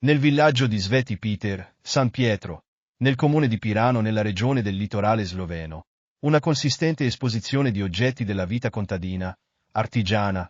Nel villaggio di Sveti Peter, San Pietro, nel comune di Pirano nella regione del litorale sloveno, una consistente esposizione di oggetti della vita contadina, artigiana,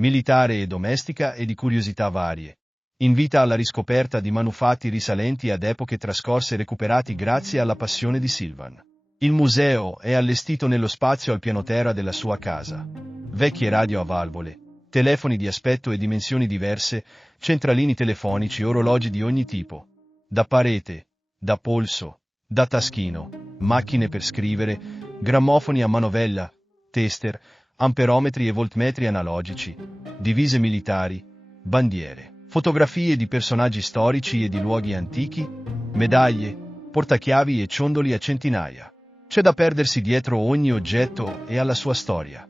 militare e domestica e di curiosità varie. Invita alla riscoperta di manufatti risalenti ad epoche trascorse recuperati grazie alla passione di Silvan. Il museo è allestito nello spazio al piano terra della sua casa. Vecchie radio a valvole, telefoni di aspetto e dimensioni diverse, centralini telefonici, orologi di ogni tipo. Da parete, da polso, da taschino, macchine per scrivere, grammofoni a manovella, tester, amperometri e voltmetri analogici, divise militari, bandiere, fotografie di personaggi storici e di luoghi antichi, medaglie, portachiavi e ciondoli a centinaia. C'è da perdersi dietro ogni oggetto e alla sua storia.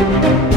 Pirano.